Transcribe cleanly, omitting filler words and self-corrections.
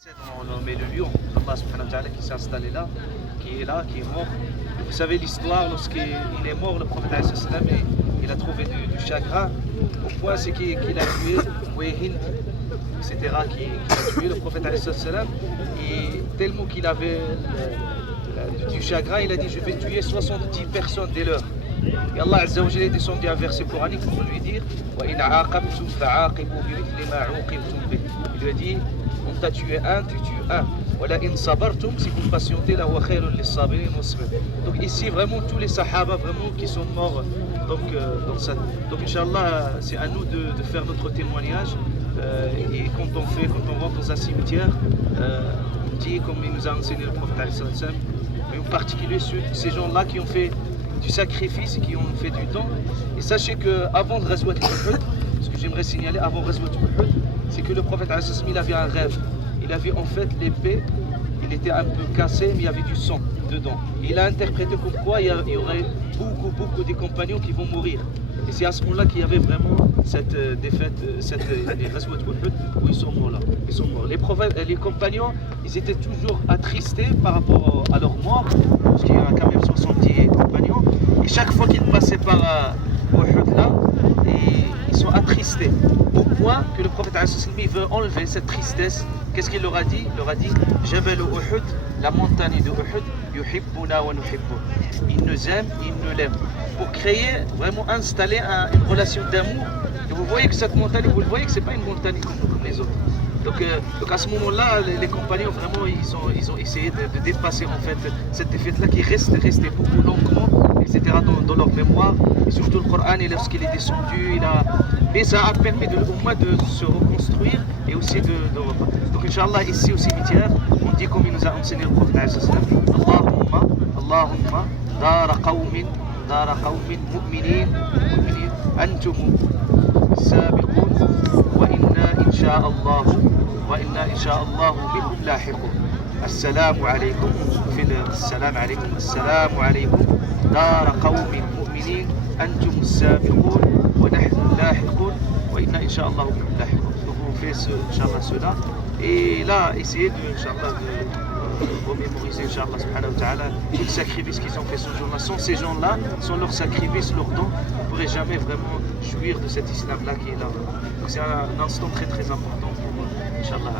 On met le lion, Allah subhanahu wa ta'ala, qui s'est installé là, qui est là, qui est mort. Vous savez l'histoire, lorsqu'il est mort, le prophète alayhi salam, il a trouvé du chagrin, au point c'est qu'il a tué Hind, etc., qui a tué le prophète alayhi salam, et tellement qu'il avait du chagrin, il a dit je vais tuer 70 personnes dès l'heure. Et Allah Azza wa Jalla est descendu un verset coranique pour lui dire il lui a dit on t'a tué un, tu tues un. Si vous patientez, donc ici vraiment tous les sahaba vraiment qui sont morts donc Inch'Allah c'est à nous de faire notre témoignage et quand on rentre dans un cimetière on dit comme il nous a enseigné le prophète mais en particulier ces gens là qui ont fait du sacrifice et qui ont fait du temps. Et sachez qu'avant de Ghazwat Uhud, ce que j'aimerais signaler avant Ghazwat Uhud, c'est que le prophète il avait un rêve. Il avait en fait l'épée, il était un peu cassé, mais il y avait du sang dedans. Et il a interprété comme quoi il y aurait beaucoup de compagnons qui vont mourir. Et c'est à ce moment-là qu'il y avait vraiment cette défaite, les Ghazwat Uhud, où ils sont morts là. Ils sont morts. Les compagnons, ils étaient toujours attristés par rapport à leur mort, parce qu'il y a quand même 70 compagnons. Et chaque fois qu'ils passaient par Uhud là, ils sont attristés. Au point que le prophète il veut enlever cette tristesse. Qu'est-ce qu'il leur a dit? Il leur a dit Jabal Uhud, la montagne de Uhud, yuhibbuna wa nuhibbu. Ils nous aiment, ils nous l'aiment. Pour créer, vraiment installer une relation d'amour. Et vous voyez que cette montagne, vous le voyez que ce n'est pas une montagne comme les autres. Donc à ce moment-là, les compagnons vraiment ils ont essayé de dépasser en fait cette défaite-là qui restait beaucoup longuement, etc. dans leur mémoire. Et surtout le Coran, lorsqu'il est descendu, mais ça a permis au moins de se reconstruire et aussi de repartir. Donc Inch'Allah ici au cimetière, on dit comme il nous a enseigné le prophète Allahumma dara qawmin mu'minin antum sabiqun wa inna insha'Allah bikum lahiqun. Assalamu alaykum assalamu alaykum dara qawmin mu'minin antum sabiqun wa nahnu lahiqun wa inna insha'Allah bikum lahiqun. Donc on fait Inch'Allah cela et là essayer de remémoriser Inch'Allah subhanahu wa ta'ala tout le sacrifice qu'ils ont fait ce jour-là. Sans ces gens-là, sans leur sacrifice, leur don, on ne pourrait jamais vraiment jouir de cet islam-là qui est là. Donc c'est un instant très important pour Inch'Allah.